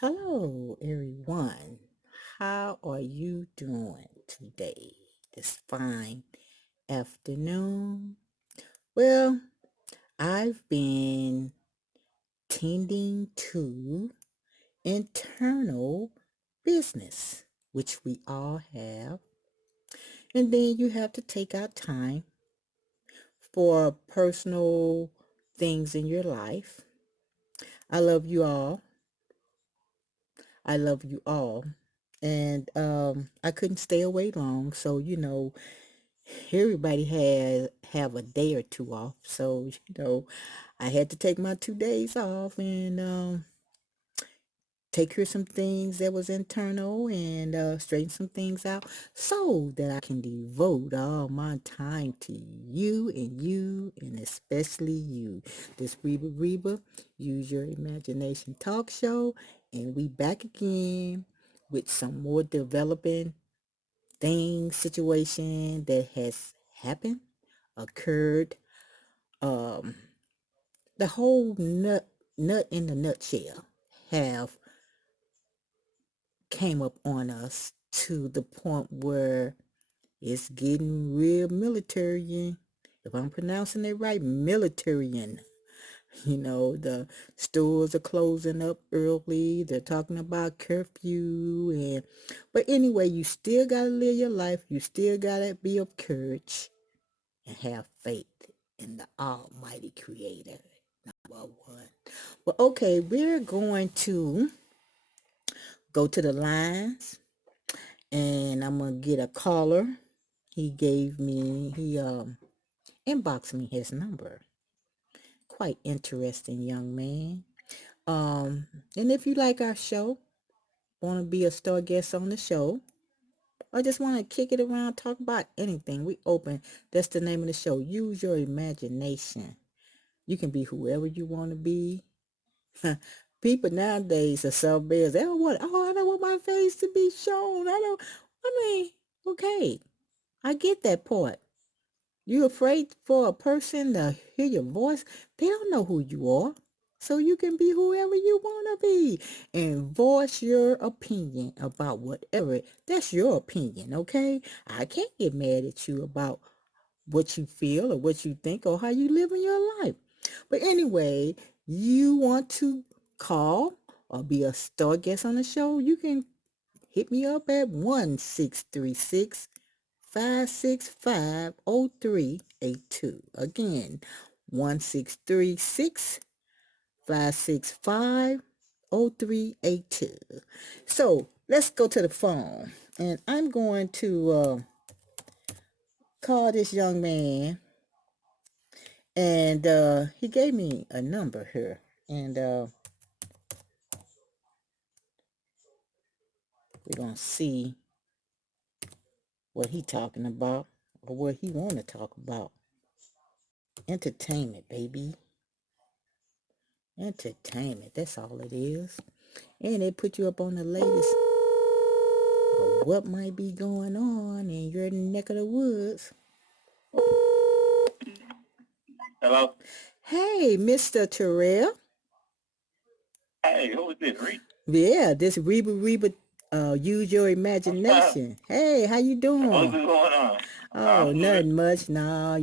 Hello, everyone. How are you doing today, this fine afternoon? Well, I've been tending to internal business, which we all have. And then you have to take out time for personal things in your life. I love you all. I love you all. And I couldn't stay away long. So, everybody has have a day or two off. So, I had to take my 2 days off and take care of some things that was internal and straighten some things out so that I can devote all my time to you and especially you. This Reba Use Your Imagination talk show, and we back again with some more developing things, situation that has happened, occurred, um, the whole nut in the nutshell have came up on us to the point where it's getting real military. If I'm pronouncing it right, militarian. The stores are closing up early. They're talking about curfew but anyway, you still gotta live your life. You still gotta be of courage and have faith in the Almighty Creator. Number one. Well, okay, we're going to go to the lines and I'm gonna get a caller. He inboxed me his number. Quite interesting young man. Um, and if you like our show, want to be a star guest on the show, or just want to kick it around, talk about anything, we open. That's the name of the show. Use your imagination. You can be whoever you want to be. People nowadays are so bad. They don't want, I don't want my face to be shown. Okay, I get that part. You afraid for a person to hear your voice? They don't know who you are. So you can be whoever you want to be and voice your opinion about whatever. That's your opinion, okay? I can't get mad at you about what you feel or what you think or how you live in your life. But anyway, you want to call or be a star guest on the show, you can hit me up at 1636 5650382. Again, 1636 5650382. So let's go to the phone. And I'm going to call this young man. And he gave me a number here. And we're going to see what he talking about or what he want to talk about. Entertainment, baby. Entertainment. That's all it is. And they put you up on the latest of what might be going on in your neck of the woods. Hello? Hey, Mr. Terrell. Hey, who is this, Reed? Yeah, this Reba, use your imagination. Hey, how you What's doing? going on? Oh, I'm good. nothing much. Nah,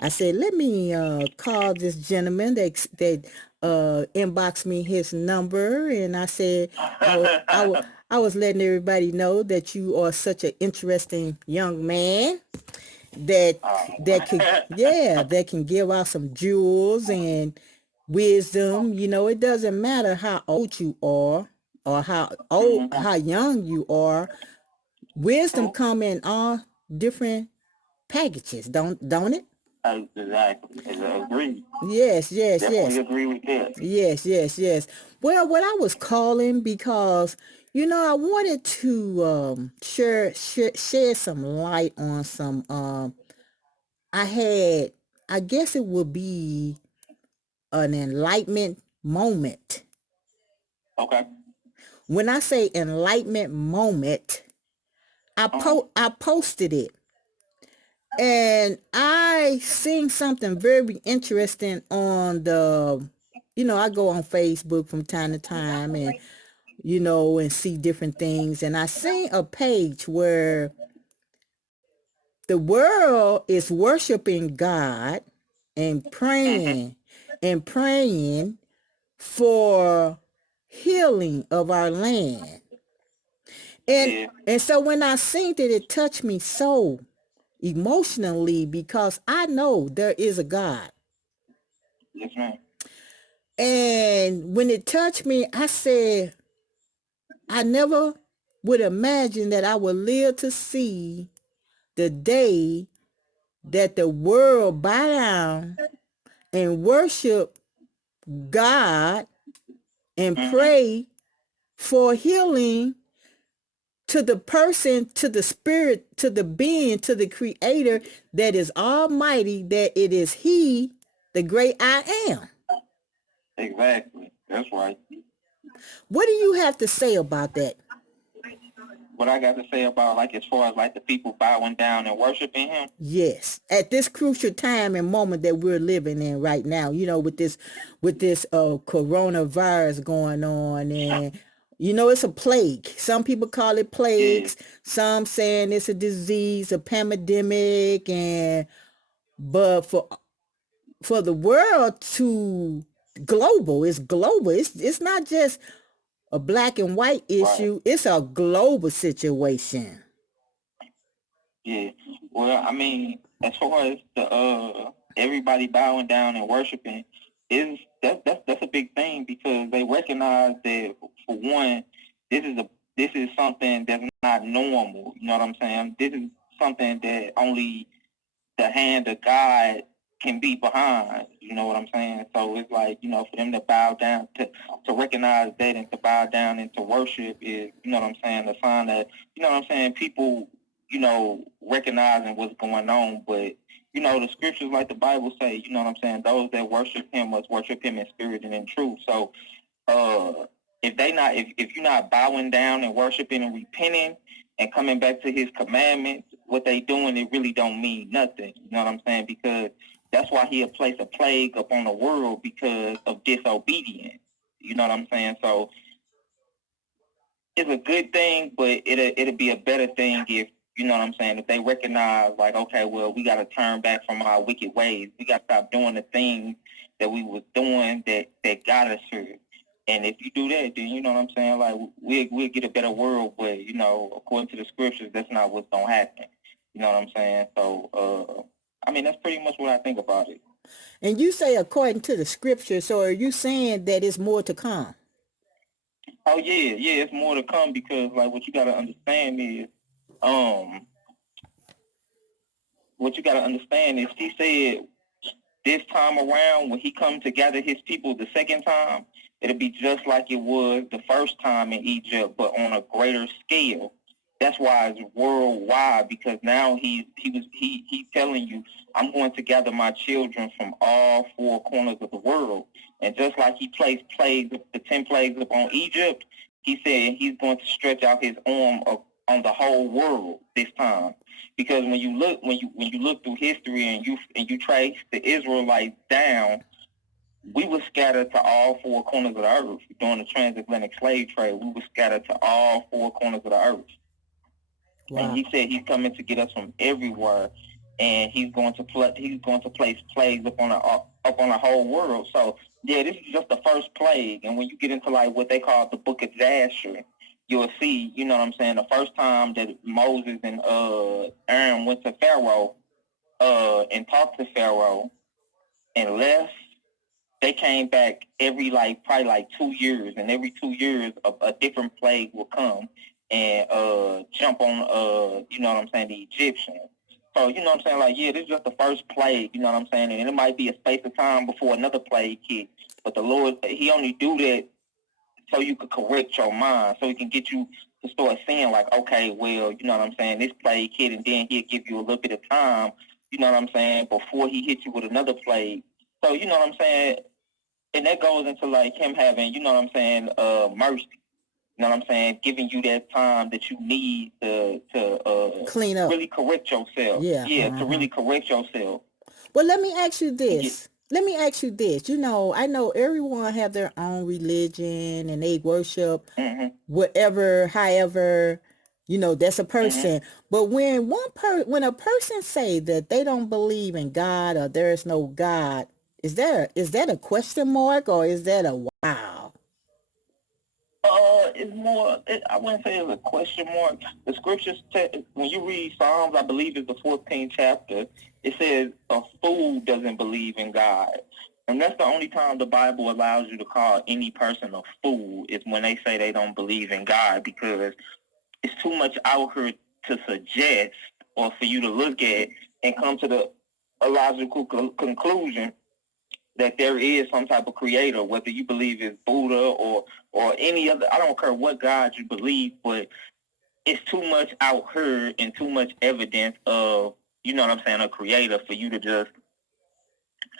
I said, let me call this gentleman that inboxed me his number, and I said I was letting everybody know that you are such an interesting young man that that can give out some jewels and wisdom. It doesn't matter how old you are or Mhm. how young you are. Wisdom come in all different packages, don't it? Exactly. Agree. Yes, yes, Definitely yes. agree with that. Yes, yes, yes. Well, what I was calling because I wanted to share some light on some I had I guess it would be an enlightenment moment. Okay. When I say enlightenment moment, Uh-huh. I posted it. And I seen something very interesting on the I go on Facebook from time to time and, and see different things. And I seen a page where the world is worshiping God and Mm-hmm. praying for healing of our land. And Yeah. and so when I seen it, it touched me so emotionally because I know there is a God. Yes, ma'am. And when it touched me, I said, I never would imagine that I would live to see the day that the world bow down and worship God and Mm-hmm. pray for healing to the person, to the spirit, to the being, to the creator that is almighty, that it is he, the great I am. Exactly. That's right. What do you have to say about that? What I got to say about like as far as like the people bowing down and worshiping him. Yes, at this crucial time and moment that we're living in right now, with this coronavirus going on, and it's a plague. Some people call it Yeah. plagues, some saying it's a disease, a pandemic, and but for the world to global, it's global. It's not just a black and white Right. issue. It's a global situation. Yeah. Well, I mean, as far as the everybody bowing down and worshiping, is that's a big thing because they recognize that for one, this is a this is something that's not normal. You know what I'm saying? This is something that only the hand of God can be behind. You know what I'm saying? So it's like, for them to bow down to recognize that and to bow down and to worship is, what I'm saying, a sign that, what I'm saying, people, recognizing what's going on. But, the scriptures like the Bible say, you know what I'm saying, those that worship him must worship him in spirit and in truth. So if you're not bowing down and worshiping and repenting and coming back to his commandments, what they doing, it really don't mean nothing. You know what I'm saying? Because that's why he'll place a plague upon the world because of disobedience. You know what I'm saying? So it's a good thing, but it'll be a better thing if, you know what I'm saying, if they recognize like, okay, well, we got to turn back from our wicked ways. We got to stop doing the things that we was doing that got us here. And if you do that, then you know what I'm saying, like we'll get a better world. But according to the scriptures, that's not what's gonna happen. You know what I'm saying? So, I mean, that's pretty much what I think about it. And you say according to the scripture, so are you saying that it's more to come? Oh yeah, it's more to come because like what you gotta understand is, um, he said this time around when he come to gather his people the second time, it'll be just like it was the first time in Egypt, but on a greater scale. That's why it's worldwide because now he's telling you, I'm going to gather my children from all four corners of the world. And just like he placed the 10 plagues upon Egypt, he said he's going to stretch out his arm on the whole world this time. Because when you look through history and you trace the Israelites down, we were scattered to all four corners of the earth during the transatlantic slave trade. We were scattered to all four corners of the earth, and Wow. he said he's coming to get us from everywhere, and he's going to place plagues up on the whole world. So yeah, this is just the first plague, and when you get into like what they call the Book of Jasher, you'll see, you know what I'm saying, the first time that Moses and Aaron went to Pharaoh and talked to Pharaoh and left, they came back every probably 2 years, and every 2 years a different plague will come and jump on you know what I'm saying, the Egyptians. So you know what I'm saying, like yeah, this is just the first plague, you know what I'm saying, and it might be a space of time before another plague hit. But the Lord, he only do that so you could correct your mind, so he can get you to start saying like, okay, well, you know what I'm saying, this plague hit, and then he'll give you a little bit of time, you know what I'm saying, before he hits you with another plague. So you know what I'm saying, and that goes into like him having, you know what I'm saying, mercy. You know what I'm saying, giving you that time that you need to Clean up. really correct yourself. Yeah. Yeah, to Uh-huh. really correct yourself. Well, let me ask you And get, this. let me ask you this. You know, I know everyone have their own religion and they worship Mm-hmm. whatever, however, you know, that's a Mm-hmm. person. But when when a person say that they don't believe in God or there is no God, is that a question mark or is that a wow? It's more. I wouldn't say it's a question mark. The scriptures, when you read Psalms, I believe it's the 14th chapter. It says a fool doesn't believe in God, and that's the only time the Bible allows you to call any person a fool is when they say they don't believe in God, because it's too much out here to suggest or for you to look at and come to the a logical conclusion that there is some type of creator, whether you believe it's Buddha or any other. I don't care what God you believe, but it's too much out here and too much evidence of, you know what I'm saying, a creator for you to just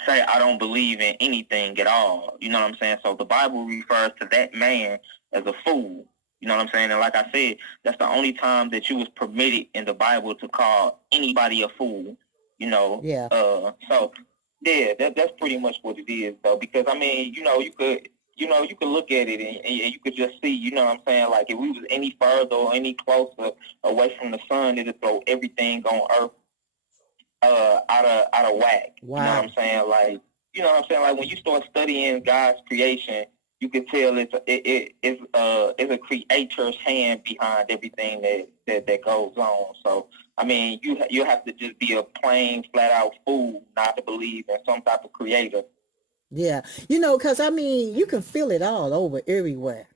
say I don't believe in anything at all. You know what I'm saying? So the Bible refers to that man as a fool. You know what I'm saying? And like I said, that's the only time that you was permitted in the Bible to call anybody a fool. You know, Yeah. so yeah, that's pretty much what it is though. Because I mean, you could look at it and you could just see, you know what I'm saying? Like if we was any further or any closer away from the sun, it'd throw everything on Earth out of whack. You know what Wow. I'm saying? Like, you know what I'm saying? Like when you start studying God's creation, you can tell it's a creator's hand behind everything that goes on. So I mean, you have to just be a plain flat out fool not to believe in some type of creator. Yeah. You know, because I mean, you can feel it all over everywhere.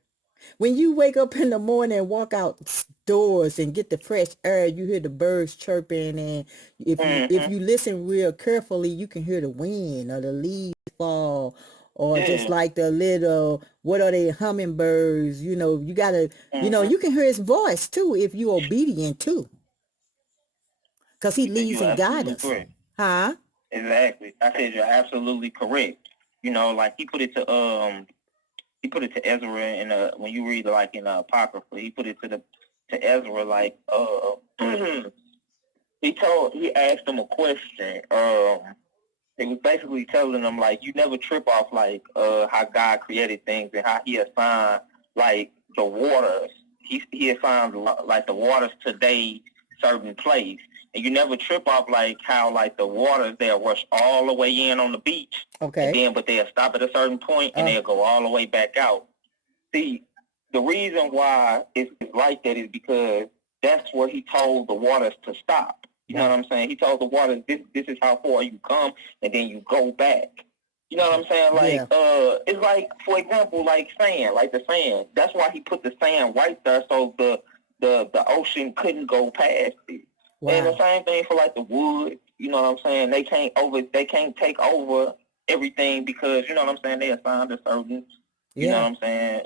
When you wake up in the morning and walk outdoors and get the fresh air, you hear the birds chirping, and if Mm-hmm. you listen real carefully, you can hear the wind or the leaves fall, or just Yeah. like the little, what are they, hummingbirds? You know, you gotta, you know, Mm-hmm. you can hear his voice too if you're obedient too, cause he leads You're and guides absolutely us, correct. huh? Exactly. I said you're absolutely correct. You know, like he put it to Ezra in when you read like in Apocrypha, he put it to Ezra like he asked him a question. He was basically telling them like you never trip off like how God created things and how he assigned like the waters. He assigned like the waters to they certain place. And you never trip off like how like the waters they'll rush all the way in on the beach and Okay. then but they'll stop at a certain point and Uh, they'll go all the way back out. See, the reason why it's like that is because that's where he told the waters to stop. You know wow. what I'm saying? He told the waters, this is how far you come, and then you go back. You know what I'm saying? Like, Yeah. it's like, for example, like sand, like the sand. That's why he put the sand right there so the ocean couldn't go past it. And the Wow. same thing for like the wood. You know what I'm saying? They can't take over everything because you know what I'm saying. They assigned a certain, you know Yeah. what I'm saying,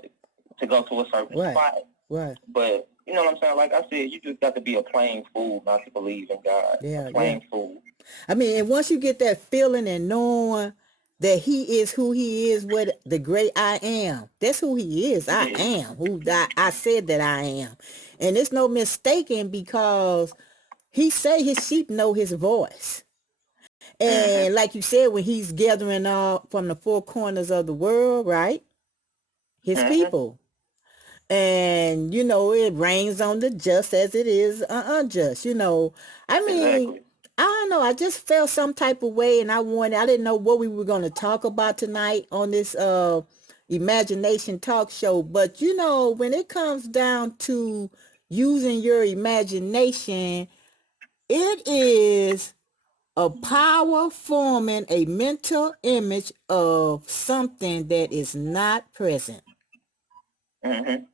to go to a certain Right. spot. Right. But you know what I'm saying? Like I said, you just got to be a plain fool not to believe in God. A Yeah. Yeah. plain fool. I mean, and once you get that feeling and knowing that he is who he is, what the great I am, that's who he is. I Yeah. am who I said that I am. And it's no mistaking because he say his sheep know his voice. Mm-hmm. And like you said, when he's gathering all from the four corners of the world, right? His Mm-hmm. people. And, you know, it rains on the just as it is unjust, you know. I mean, Exactly. I don't know. I just felt some type of way and I didn't know what we were going to talk about tonight on this imagination talk show. But, you know, when it comes down to using your imagination, it is a power forming a mental image of something that is not present. Mm-hmm.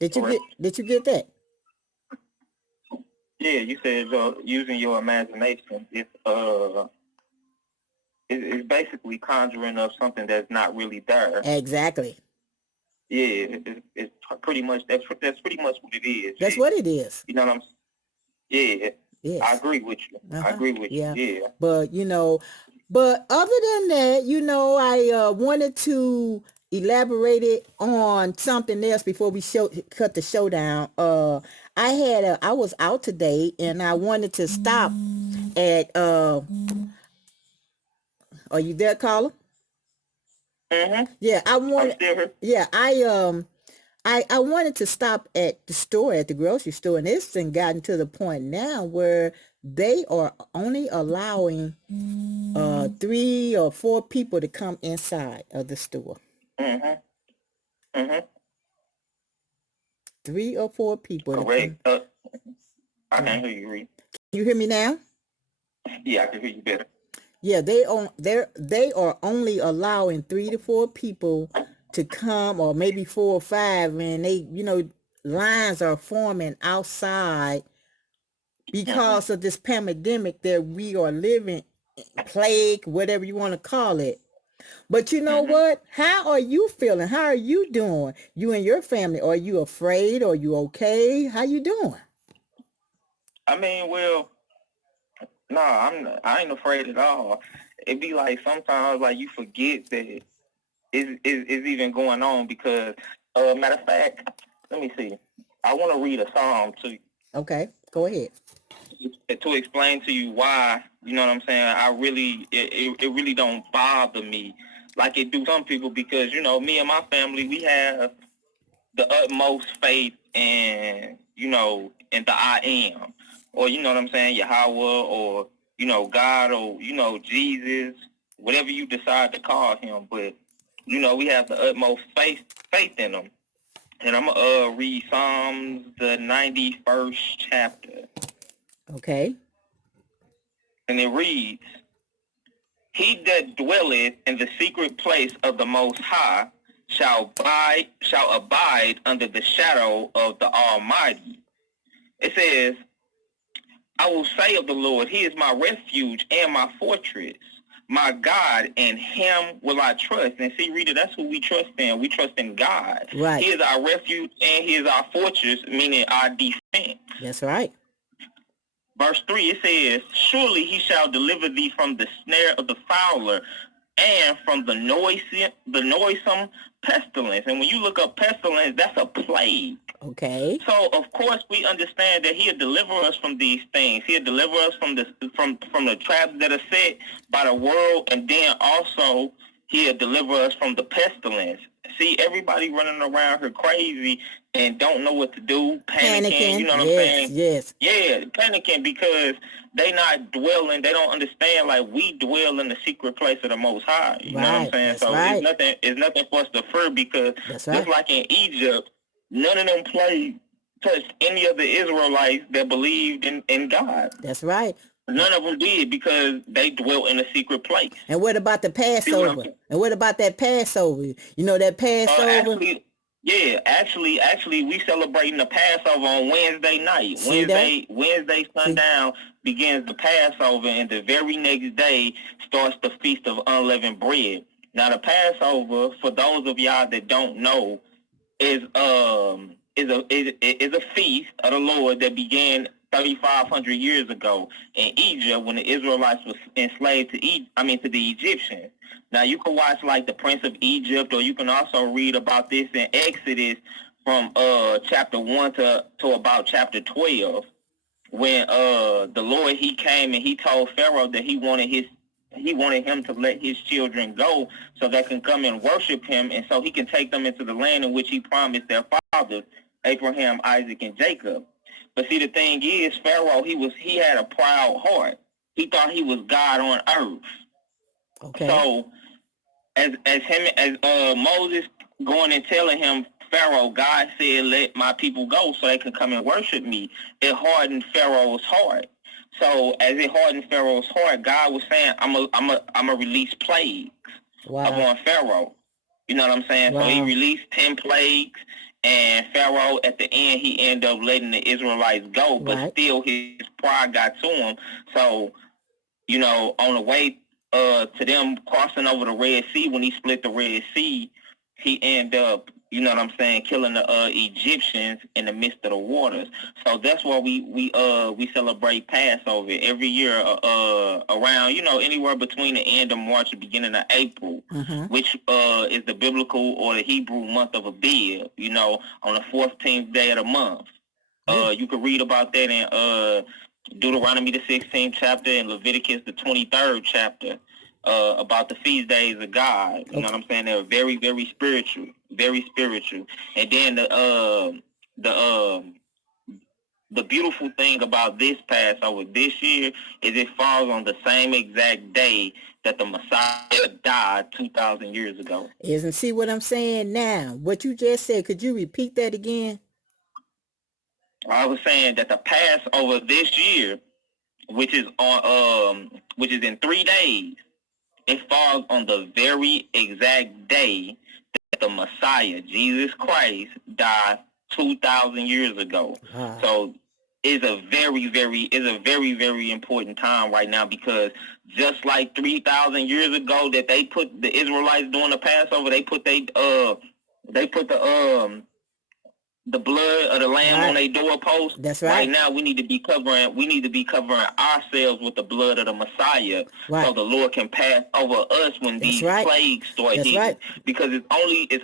Did you Correct. get that? Yeah, you said using your imagination. It's basically conjuring up something that's not really there. Exactly. Yeah, it's pretty much that's pretty much what it is. That's Yeah. what it is. You know what I'm? Yeah, I Yes. agree with you. I Uh-huh. agree with you. Yeah. Yeah. But, you know, but other than that, you know, I wanted to elaborate it on something else before we cut the show down. I was out today and I wanted to stop at Are you there, caller? Mm-hmm. Yeah, I I'm wanted. still here. Yeah, I wanted to stop at the store, at the grocery store, and it's gotten to the point now where they are only allowing 3 or 4 people to come inside of the store. Mm-hmm. Mm-hmm. 3 or 4 people to come. Correct. I Yeah. can't hear you, Reed. You hear me now? Yeah, I can hear you better. Yeah, they are only allowing 3 to 4 people to come, or maybe 4 or 5, and they, lines are forming outside Mm-hmm. because of this pandemic that we are living, plague, whatever you want to call it. But you know Mm-hmm. what? How are you feeling? How are you doing? You and your family, are you afraid? Are you okay? How you doing? I mean, well, no, I ain't afraid at all. It be like sometimes like you forget that is even going on because matter of fact, let me see. I want to read a psalm Okay, go ahead. to explain to you why. You know what I'm saying? I really it really don't bother me like it do some people because me and my family we have the utmost faith in in the I am, or you know what I'm saying, Yahweh, or God, or Jesus, whatever you decide to call him. But we have the utmost faith in him. And I'm gonna read Psalms the 91st chapter, Okay. and it reads, "He that dwelleth in the secret place of the Most High shall abide under the shadow of the Almighty." It says, "I will say of the Lord, He is my refuge and my fortress, my God, and Him will I trust." And see, Rita, that's who we trust in. We trust in God. Right. He is our refuge and He is our fortress, meaning our defense. That's right. Verse 3, it says, "Surely He shall deliver thee from the snare of the fowler and from the noisome pestilence." And when you look up pestilence, that's a plague. Okay. So of course we understand that He'll deliver us from these things. He'll deliver us from the traps that are set by the world, and then also He'll deliver us from the pestilence. See, everybody running around here crazy and don't know what to do, panicking. You know what I'm saying? Yes. Yeah, panicking because they not dwelling. They don't understand like we dwell in the secret place of the Most High. You know what I'm saying? That's So right. it's nothing for us to fear because That's just right. like in Egypt, none of them touched any of the Israelites that believed in God. That's right. None of them did because they dwelt in a secret place. And what about the Passover? And what about that Passover? You know that Passover? Actually, we celebrating the Passover on Wednesday night. See Wednesday sundown begins the Passover, and the very next day starts the Feast of Unleavened Bread. Now, the Passover, for those of y'all that don't know, is a feast of the Lord that began 3,500 years ago in Egypt when the Israelites was enslaved to the Egyptians. Now you can watch like the Prince of Egypt, or you can also read about this in Exodus from chapter 1 to about chapter 12, when the Lord He came and He told Pharaoh that he wanted him to let his children go so they can come and worship him, and so he can take them into the land in which he promised their fathers, Abraham, Isaac, and Jacob. But see, the thing is, Pharaoh, he had a proud heart. He thought he was God on earth. Okay. So as Moses going and telling him, "Pharaoh, God said, let my people go so they can come and worship me," it hardened Pharaoh's heart. So as it hardened Pharaoh's heart, God was saying, I'm a release plagues upon Pharaoh. You know what I'm saying? Wow. So He released 10 plagues, and Pharaoh at the end he ended up letting the Israelites go, but still his pride got to him. So on the way to them crossing over the Red Sea, when he split the Red Sea, he ended up, killing the Egyptians in the midst of the waters. So that's why we celebrate Passover every year around, anywhere between the end of March and beginning of April, which is the biblical or the Hebrew month of Abib, on the 14th day of the month. You can read about that in Deuteronomy the 16th chapter and Leviticus the 23rd chapter. about the feast days of God. You know what I'm saying? They're very, very spiritual, very spiritual. And then the beautiful thing about this Passover this year is it falls on the same exact day that the Messiah died 2,000 years ago. Isn't see what I'm saying now? What you just said, could you repeat that again? I was saying that the Passover this year, which is in 3 days, it falls on the very exact day that the Messiah, Jesus Christ, died 2,000 years ago. Wow. So it's a very, very important time right now, because just like 3,000 years ago that they put the Israelites during the Passover, they put the blood of the lamb on their doorpost. That's right. Right now, we need to be covering ourselves with the blood of the Messiah, so the Lord can pass over us when these plagues start hitting. Right. Because it's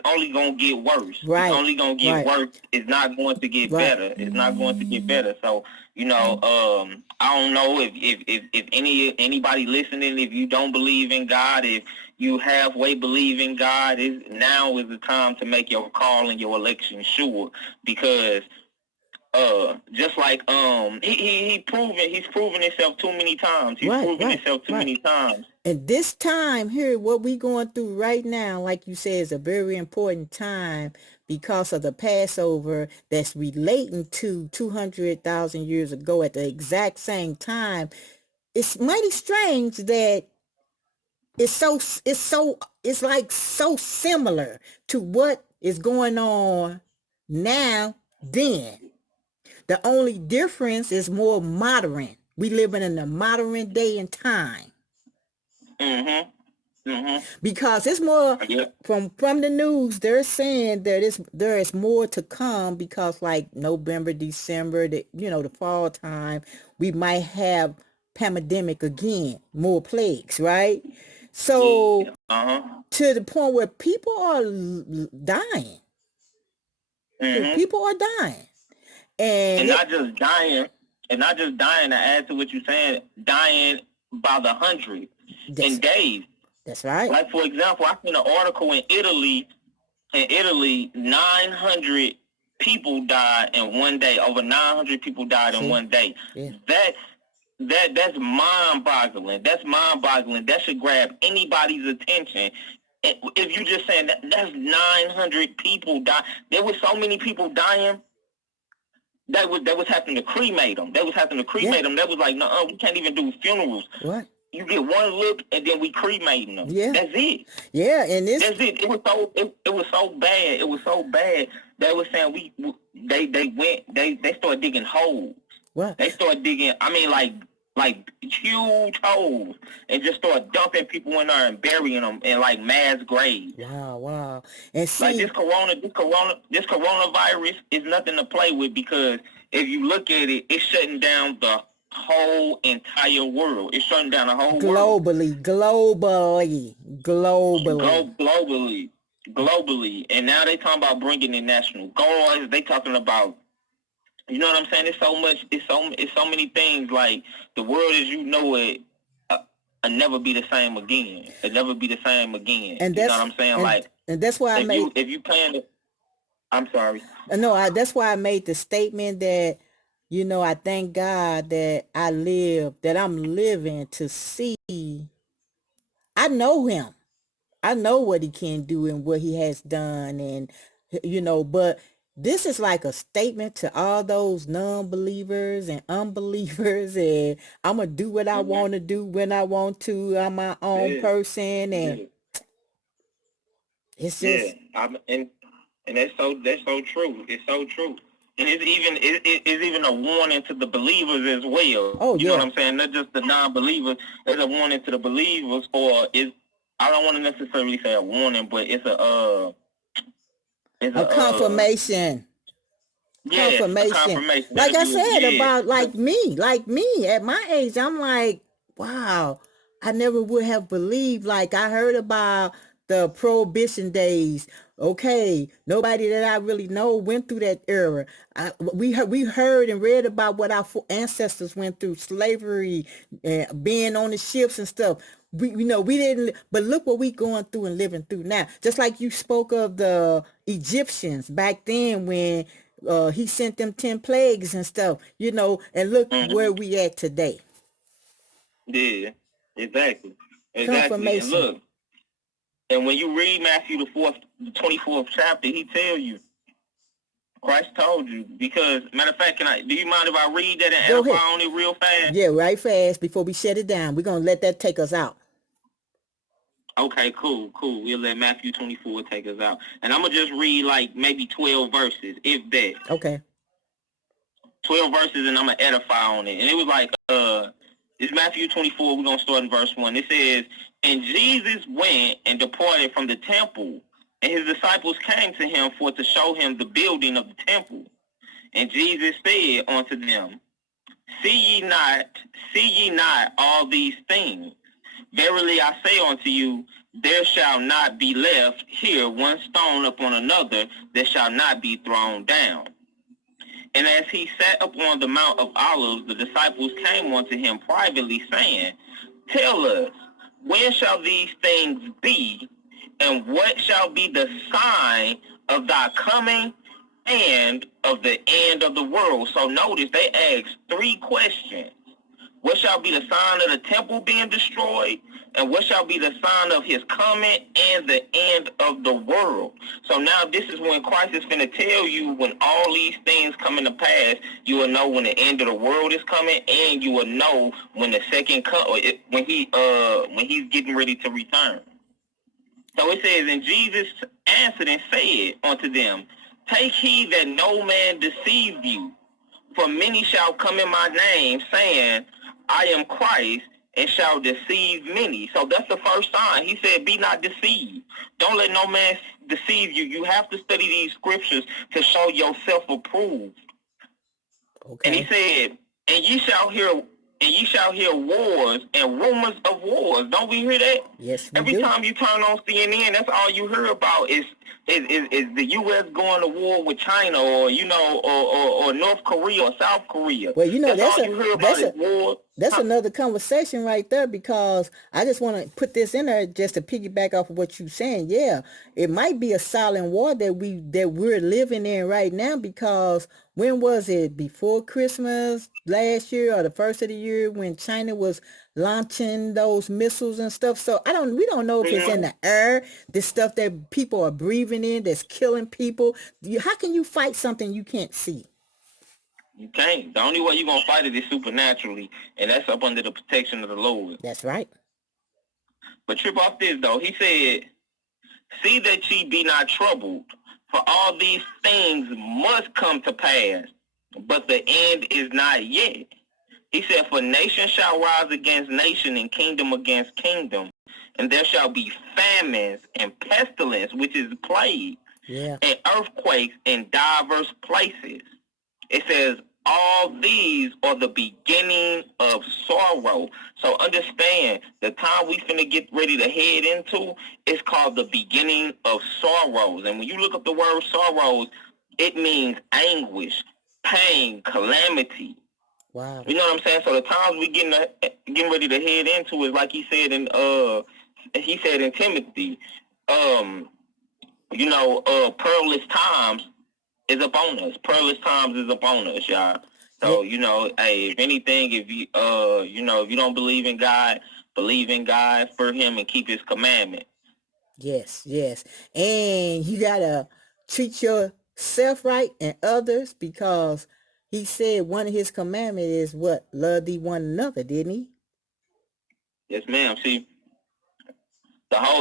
only gonna get worse. Right. It's only gonna get worse. It's not going to get better. It's not going to get better. So, you know, I don't know if anybody listening, if you don't believe in God, if you halfway believe in God, now is the time to make your call and your election sure, because just like he's proven himself too many times. He's proven himself too many times. And this time here, what we going through right now, like you said, is a very important time because of the Passover that's relating to 200,000 years ago at the exact same time. It's mighty strange that it's like so similar to what is going on now then. The only difference is more modern. We living in a modern day and time. Because it's more from the news, they're saying that there is more to come, because like November, December, the fall time, we might have pandemic again, more plagues, right? So to the point where people are dying. People are dying. And not just dying, to add to what you're saying, dying by the hundreds in days. That's right. Like, for example, I seen an article in Italy, 900 people died in one day. Over 900 people died in one day. Yeah. That's mind-boggling. That should grab anybody's attention. If you're just saying that's 900 people die. There were so many people dying that was having to cremate them. That was like, no, we can't even do funerals. What? You get one look and then we cremating them. Yeah. That's it. Yeah, and that's it. It was so bad. It was so bad. They were saying they started digging holes. What? They started digging, like huge holes, and just start dumping people in there and burying them in like mass graves. Wow. And see, like this coronavirus is nothing to play with, because if you look at it, it's shutting down the whole entire world. It's shutting down the whole world. Globally. And now they talking about bringing in National Guards. They talking about, you know what I'm saying? It's so many things. Like, the world as you know it will never be the same again. It'll never be the same again. And you know what I'm saying? And that's why if you plan to, I'm sorry. No, that's why I made the statement that, I thank God that I'm living to see. I know him. I know what he can do and what he has done, and but this is like a statement to all those non-believers and unbelievers, and I'm going to do what I want to do when I want to. I'm my own person, and it's just... and that's so true. It's so true. And it's even a warning to the believers as well. Oh, you know what I'm saying? Not just the non-believers. It's a warning to the believers, or I don't want to necessarily say a warning, but it's a confirmation. Confirmation. Like I said, about like me at my age, I'm like, wow, I never would have believed. Like, I heard about the prohibition days, okay, nobody that I really know went through that era. We heard and read about what our ancestors went through, slavery, being on the ships and stuff. We didn't, but look what we going through and living through now. Just like you spoke of the Egyptians back then when he sent them 10 plagues and stuff, and look where we at today. Yeah, exactly. Exactly. And Confirmation. look, and when you read Matthew the 24th chapter, he tell you, Christ told you, because, matter of fact, do you mind if I read that and Go edify ahead. on it real fast? Yeah, right fast before we shut it down. We're going to let that take us out. Okay, cool. We'll let Matthew 24 take us out. And I'm going to just read like maybe 12 verses, if that. Okay. 12 verses, and I'm going to edify on it. And it was like, it's Matthew 24. We're going to start in verse 1. It says, and Jesus went and departed from the temple, and his disciples came to him for to show him the building of the temple. And Jesus said unto them, See ye not all these things? Verily I say unto you, there shall not be left here one stone upon another that shall not be thrown down. And as he sat upon the Mount of Olives, the disciples came unto him privately, saying, Tell us, when shall these things be, and what shall be the sign of thy coming and of the end of the world? So notice they asked 3 questions. What shall be the sign of the temple being destroyed? And what shall be the sign of his coming and the end of the world? So now this is when Christ is going to tell you, when all these things come into pass, you will know when the end of the world is coming, and you will know when the second when he's getting ready to return. So it says, and Jesus answered and said unto them, Take heed that no man deceive you. For many shall come in my name, saying, I am Christ, and shall deceive many. So that's the first sign. He said, be not deceived. Don't let no man deceive you. You have to study these scriptures to show yourself approved. Okay. And he said, and ye shall hear wars and rumors of wars. Don't we hear that? Yes, we Every do. time you turn on CNN, that's all you hear about is the U.S. going to war with China, or or North Korea or South Korea. Well, that's all you hear about is war. That's another conversation right there, because I just want to put this in there just to piggyback off of what you're saying. Yeah, it might be a silent war that we're living in right now, because when was it? Before Christmas last year or the first of the year, when China was launching those missiles and stuff. So we don't know if it's in the air, this stuff that people are breathing in that's killing people. How can you fight something you can't see? You can't. The only way you're going to fight it is supernaturally, and that's up under the protection of the Lord. That's right. But trip off this, though. He said, See that ye be not troubled, for all these things must come to pass, but the end is not yet. He said, For nation shall rise against nation, and kingdom against kingdom, and there shall be famines and pestilence, which is plague, and earthquakes in diverse places. It says, all these are the beginning of sorrow. So understand, the time we finna get ready to head into is called the beginning of sorrows. And when you look up the word sorrows, it means anguish, pain, calamity. Wow. You know what I'm saying? So the times we getting ready to head into is like he said in Timothy, perilous times is upon us. Perilous times is upon us, y'all. So, hey, if anything, if you if you don't believe in God for him and keep his commandment. Yes. And you gotta treat yourself right and others, because he said one of his commandments is what? Love thee one another, didn't he? Yes, ma'am. See,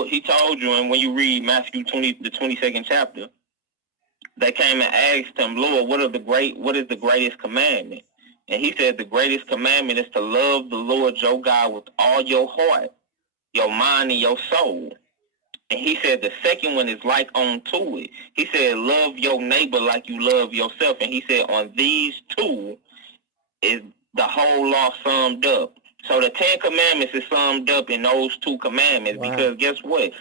he told you, and when you read Matthew 20, the 22nd chapter, they came and asked him, Lord, what is the greatest commandment? And he said the greatest commandment is to love the Lord your God with all your heart, your mind, and your soul. And he said the second one is like unto it. He said, love your neighbor like you love yourself. And he said, on these two is the whole law summed up. So the 10 commandments is summed up in those 2 commandments. Wow. Because guess what?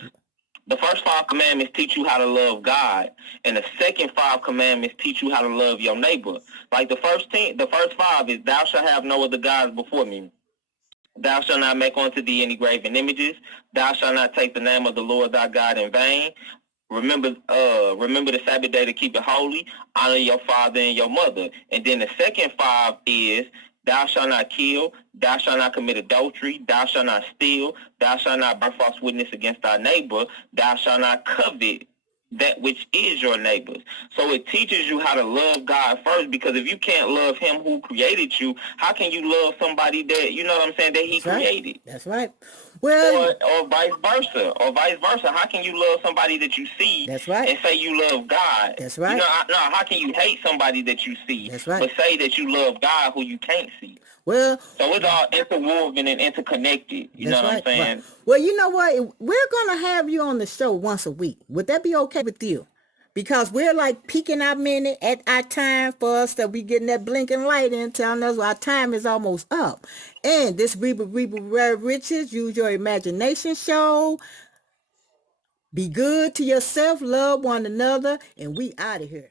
The first 5 commandments teach you how to love God, and the second 5 commandments teach you how to love your neighbor. Like the first 5 is, thou shalt have no other gods before me. Thou shalt not make unto thee any graven images. Thou shalt not take the name of the Lord thy God in vain. Remember the Sabbath day to keep it holy. Honor your father and your mother. And then the second 5 is, thou shalt not kill. Thou shalt not commit adultery. Thou shalt not steal. Thou shalt not bear false witness against thy neighbor. Thou shalt not covet that which is your neighbor's. So it teaches you how to love God first, because if you can't love him who created you, how can you love somebody that, you know what I'm saying, that he created? That's right. Well, or vice versa. How can you love somebody that you see? That's right. And say you love God? That's right. You know, how can you hate somebody that you see? That's right. But say that you love God who you can't see? Well, so it's all interwoven and interconnected. You know what I'm saying? Well, you know what? We're going to have you on the show once a week. Would that be okay with you? Because we're like peaking our minute at our time for us, that we getting that blinking light in telling us our time is almost up. And this Reba Rare Riches, Use Your Imagination show. Be good to yourself, love one another, and we out of here.